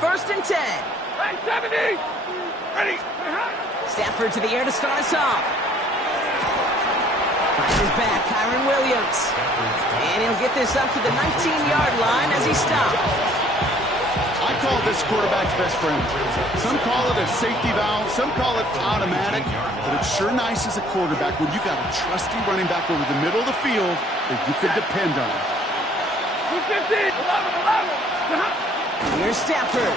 first and 10. Right, 70. Ready. Stafford to the air to start us off. Finds his back, Kyron Williams. And he'll get this up to the 19-yard line as he stops. I call this quarterback's best friend. Some call it a safety valve, some call it automatic, but it's sure nice as a quarterback when you got a trusty running back over the middle of the field that you can depend on. 250. 11. Here's Stafford.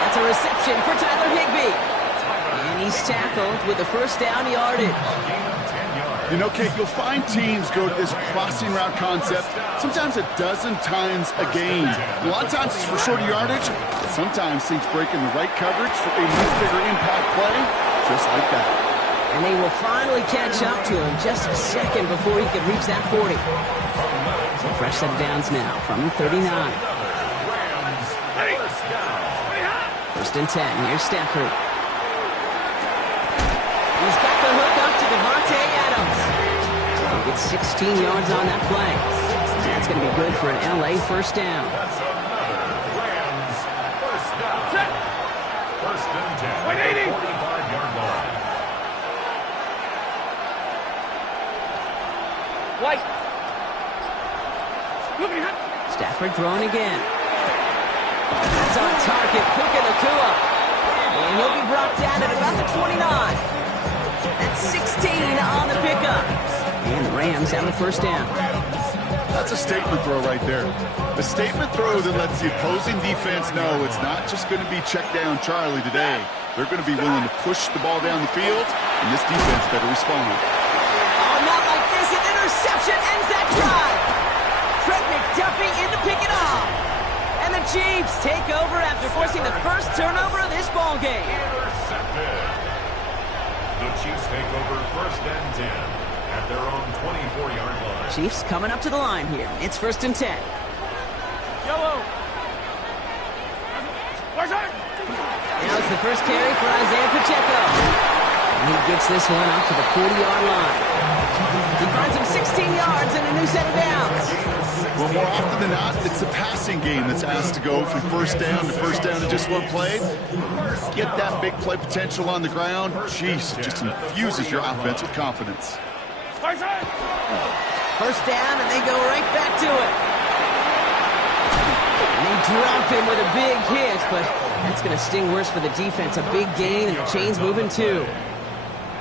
That's a reception for Tyler Higbee. And he's tackled with the first down yardage. You know, Kate, you'll find teams go to this crossing route concept sometimes a dozen times a game. A lot of times it's for shorter yardage, but sometimes things break in the right coverage for a much bigger impact play, just like that. And they will finally catch up to him just a second before he could reach that 40. So fresh set of downs now from the 39. First and 10. Here's Stafford. He's got the hook up to Devontae Adams. He gets 16 yards on that play. And that's going to be good for an LA first down. First and 10. 180. 45-yard line. White. Stafford throwing again. That's on target. Puka Nacua. And he'll be brought down at about the 29. That's 16 on the pickup. And the Rams have the first down. That's a statement throw right there. A statement throw that lets the opposing defense know it's not just going to be check down Charlie today. They're going to be willing to push the ball down the field, and this defense better respond. Oh, not like this. An interception ends that drive. Trent McDuffie in to pick it off. And the Chiefs take over after forcing the first turnover of this ball game. Intercepted. The Chiefs take over first and 10 at their own 24-yard line. Chiefs coming up to the line here. It's first and 10. Yellow. Where's that? Now it's the first carry for Isaiah Pacheco. And he gets this one up to the 40-yard line. He finds him 16 yards and a new set of downs. Well, more often than not, it's the passing game that's asked to go from first down to just one play. Get that big play potential on the ground. Jeez, it just infuses your offense with confidence. First down, and they go right back to it. And they drop him with a big hit, but that's going to sting worse for the defense. A big gain, and the chain's moving too.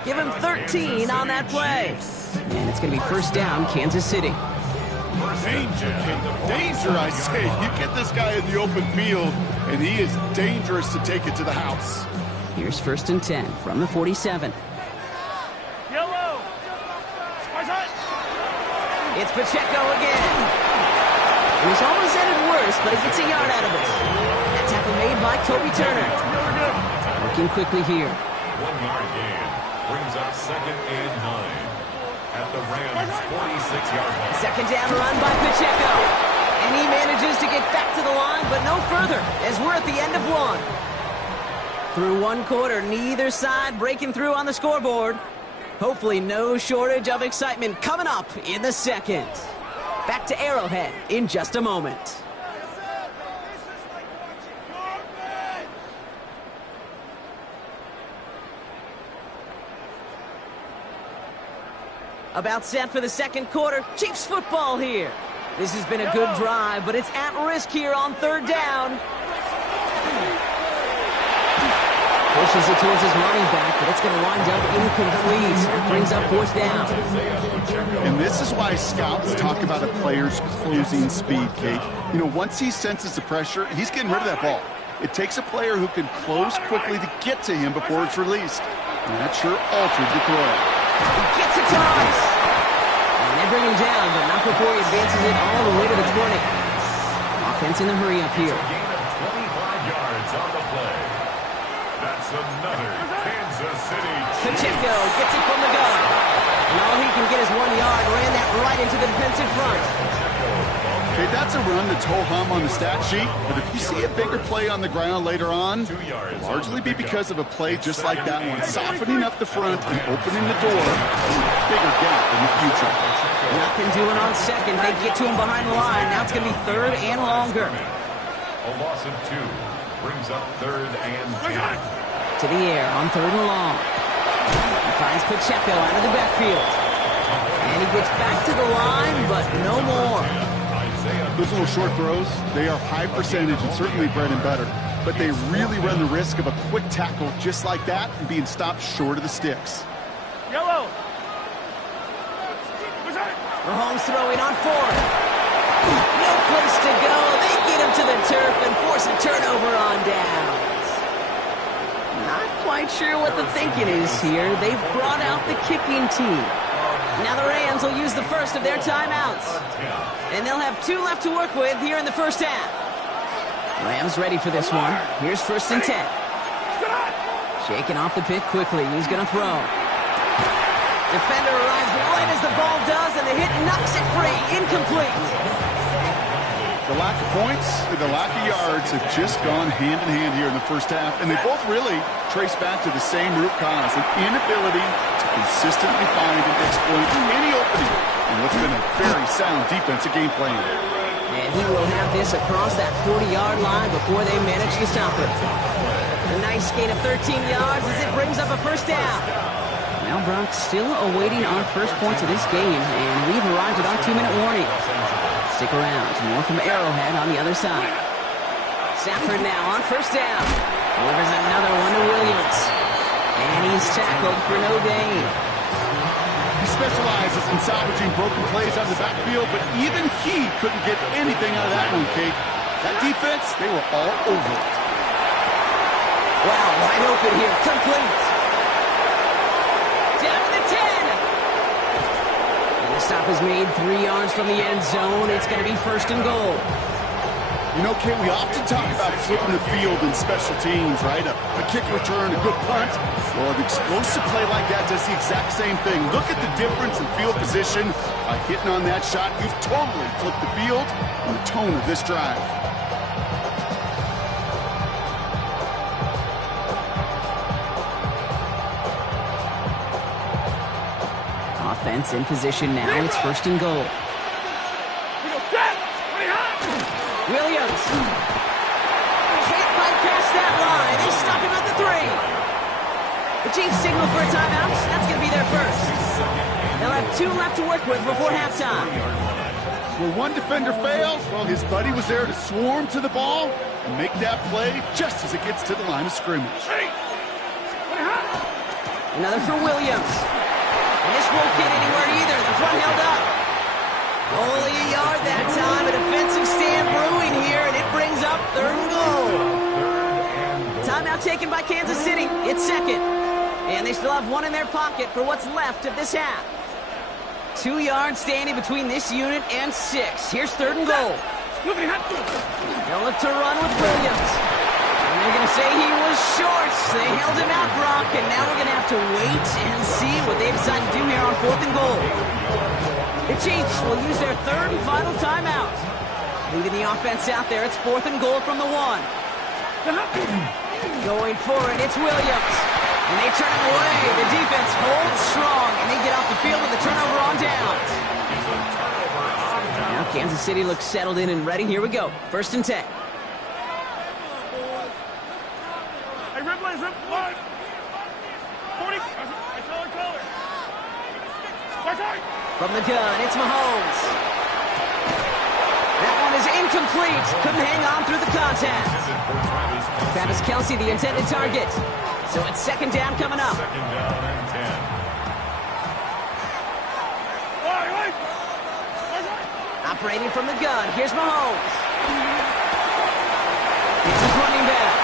Give him 13 on that play. And it's going to be first down, Kansas City. Danger, danger, I say. You get this guy in the open field, and he is dangerous to take it to the house. Here's first and 10 from the 47. Yellow. It's Pacheco again. It was almost headed worse, but he gets a yard out of it. That tackle made by Kobe Turner. Working quickly here. 1-yard gain brings up second and 9 at the Rams' 46-yard line. Second down run by Pacheco. And he manages to get back to the line, but no further, as we're at the end of one. Through one quarter, neither side breaking through on the scoreboard. Hopefully no shortage of excitement coming up in the second. Back to Arrowhead in just a moment. About set for the second quarter. Chiefs football here. This has been a good drive, but it's at risk here on third down. Pushes it towards his running back, but it's going to wind up incomplete. Brings up fourth down. And this is why scouts talk about a player's closing speed, Kate. You know, once he senses the pressure, he's getting rid of that ball. It takes a player who can close quickly to get to him before it's released. And that sure altered the throw. He gets it to Rice. And they bring him down, but not before he advances it all the way to the 20. Offense in the hurry up here. Gain of 25 yards on the play. That's another Kansas City Chiefs. Pacheco gets it from the gun. And all he can get is 1 yard. Ran that right into the defensive front. Okay, that's a run that's ho-hum on the stat sheet, but if you see a bigger play on the ground later on, it'll largely be because of a play just like that one, softening up the front and opening the door to a bigger gap in the future. Nothing doing on second. They get to him behind the line. Now it's going to be third and longer. A loss of 2 brings up 3rd and 10. To the air on 3rd and long. He finds Pacheco out of the backfield. And he gets back to the line, but no more. Those little short throws, they are high percentage and certainly bread and butter. But they really run the risk of a quick tackle just like that and being stopped short of the sticks. Yellow. Mahomes throwing on 4th. No place to go. They get him to the turf and force a turnover on downs. Not quite sure what the thinking is here. They've brought out the kicking team. Now the Rams will use the first of their timeouts. And they'll have 2 left to work with here in the first half. Rams ready for this one. Here's 1st and 10. Shaking off the pick quickly. He's going to throw. Defender arrives right as the ball does, and the hit knocks it free. Incomplete. The lack of points and the lack of yards have just gone hand in hand here in the first half, and they both really trace back to the same root cause, an inability to consistently find and exploit any opening in what's been a very sound defensive game plan. And he will have this across that 40-yard line before they manage to stop it. A nice gain of 13 yards as it brings up a first down. Now Brock still awaiting our first points of this game, and we've arrived at our 2-minute warning. Stick around. More from Arrowhead on the other side. Stafford now on first down. Delivers another one to Williams. And he's tackled for no gain. He specializes in salvaging broken plays out of the backfield, but even he couldn't get anything out of that one, Kate. That defense, they were all over it. Wow, wide open here. Complete. Down to the 10. And the stop is made 3 yards from the end zone. It's going to be 1st and goal. You know, Kate, we often talk about flipping the field in special teams, right? A kick return, a good punt. Well, an explosive play like that does the exact same thing. Look at the difference in field position. By hitting on that shot, you've totally flipped the field and the tone of this drive. Offense in position now. It's 1st and goal. Williams. Can't fight past that line. They stop him at the 3. The Chiefs signal for a timeout. That's going to be their first. They'll have 2 left to work with before halftime. Where one defender fails, well, his buddy was there to swarm to the ball and make that play just as it gets to the line of scrimmage. Another for Williams. And this won't get anywhere either. The front held up. Only a yard that time. A defensive stand brewing here, and it brings up 3rd and goal. Timeout taken by Kansas City. It's 2nd. And they still have 1 in their pocket for what's left of this half. 2 yards standing between this unit and 6. Here's 3rd and goal. They'll look to run with Williams. And they're going to say he was short. They held him out, Brock, and now we're going to have to wait and see what they decide to do here on 4th and goal. The Chiefs will use their 3rd and final timeout. Leaving the offense out there, it's 4th and goal from the 1. Going for it, it's Williams. And they turn him away. The defense holds strong, and they get off the field with a turnover on downs. Now Kansas City looks settled in and ready. Here we go. 1st and 10. Hey, Ripley, zip line. 40. Color. From the gun, it's Mahomes. That one is incomplete. Couldn't hang on through the contact. Travis Kelce, the intended target. So it's 2nd down coming up. 2nd down and 10. Operating from the gun, here's Mahomes. It's his running back.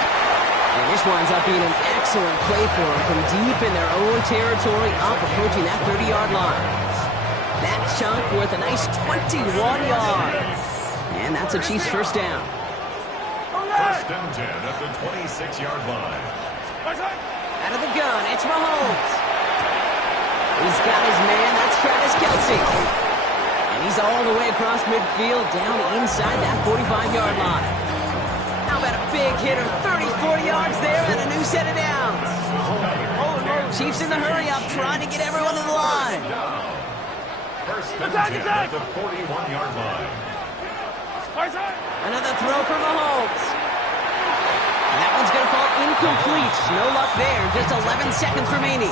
And this winds up being an excellent play for him from deep in their own territory, up approaching that 30-yard line. That chunk worth a nice 21 yards. And that's a Chiefs 1st down. 1st and 10 at the 26-yard line. Out of the gun, it's Mahomes. He's got his man, that's Travis Kelce. And he's all the way across midfield, down inside that 45-yard line. How about a big hitter, 34 yards there and a new set of downs. Chiefs in the hurry-up, trying to get everyone to the line. 1st and 10 at the 41-yard line. Another throw for Mahomes. completes. No luck there. Just 11 seconds remaining.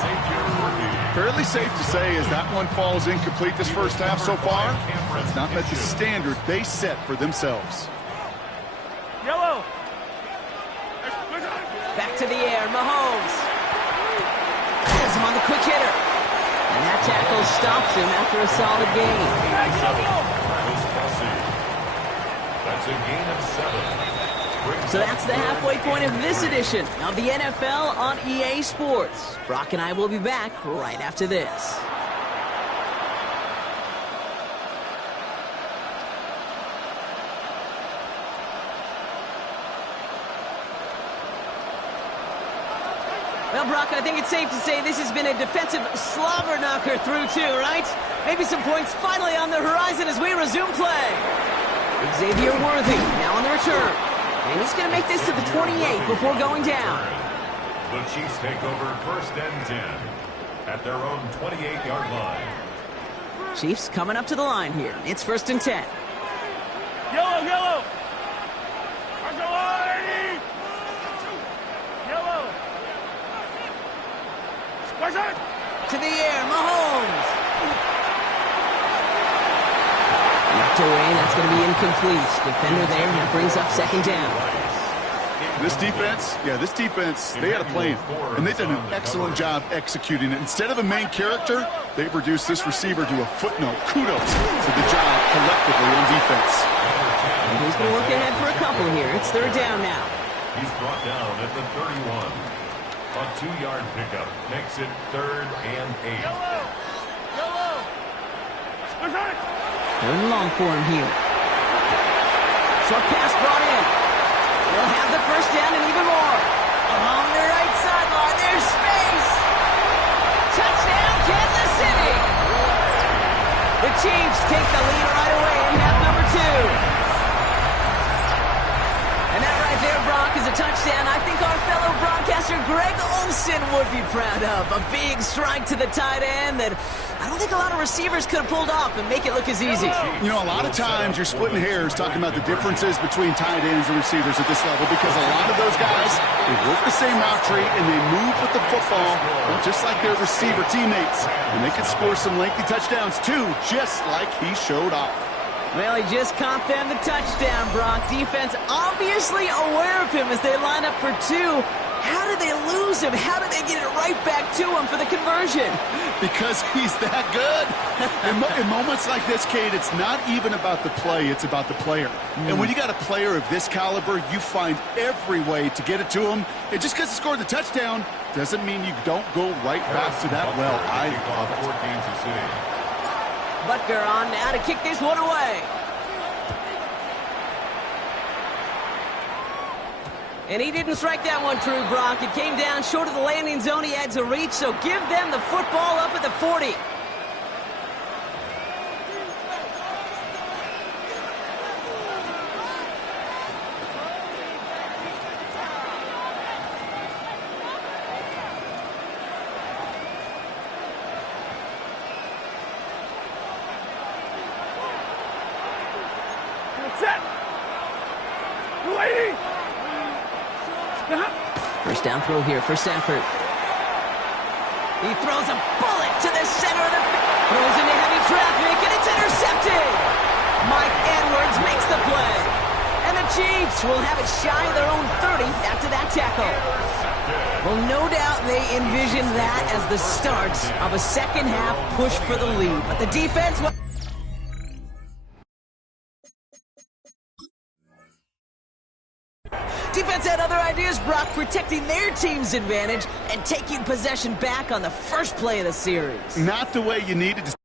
Fairly safe to say as that one falls incomplete this first half so far, that's not met the standard they set for themselves. Yellow. Back to the air, Mahomes. Has him on the quick hitter. And that tackle stops him after a solid gain. That's a gain of 7. So that's the halfway point of this edition of the NFL on EA Sports. Brock and I will be back right after this. Well, Brock, I think it's safe to say this has been a defensive slobber knocker through two, right? Maybe some points finally on the horizon as we resume play. Xavier Worthy now on the return. And he's going to make this to the 28 before going down. The Chiefs take over 1st and 10 at their own 28-yard line. Chiefs coming up to the line here. It's 1st and 10. Yellow, yellow. Yellow. To the air, Mahomes. Knocked away, that's going to be incomplete. Defender there, and that brings up 2nd down. This defense, they had a plan, and they've done an excellent job executing it. Instead of a main character, they've reduced this receiver to a footnote. Kudos to the job collectively on defense. And he's going to work ahead for a couple here. It's 3rd down now. He's brought down at the 31. A 2-yard pickup makes it 3rd and 8. Yellow. Third and long for him here. Short pass brought in. They'll have the 1st down and even more. Along the right sideline, there's space. Touchdown, Kansas City. The Chiefs take the lead right away in half number 2. And that right there, Brock, is a touchdown I think our fellow broadcaster Greg Olsen would be proud of. A big strike to the tight end that I don't think a lot of receivers could have pulled off and make it look as easy. You know, a lot of times you're splitting hairs talking about the differences between tight ends and receivers at this level because a lot of those guys, they work the same route tree and they move with the football just like their receiver teammates. And they can score some lengthy touchdowns too, just like he showed off. Well, he just caught them the touchdown, Brock. Defense obviously aware of him as they line up for 2. How did they lose him? How did they get it right back to him for the conversion? Because he's that good. In moments like this, Kate, it's not even about the play, it's about the player. And when you got a player of this caliber, you find every way to get it to him. And just because he scored the touchdown doesn't mean you don't go right back to that well. I love it. Butker on now to kick this one away. And he didn't strike that one true, Brock. It came down short of the landing zone. He had to reach, so give them the football up at the 40. First down throw here for Sanford. He throws a bullet to the center of the field. Throws into heavy traffic, and it's intercepted. Mike Edwards makes the play. And the Chiefs will have it shy of their own 30 after that tackle. Well, no doubt they envision that as the start of a second half push for the lead. But the defense... Defense had other ideas, Brock, protecting their team's advantage and taking possession back on the first play of the series. Not the way you needed to.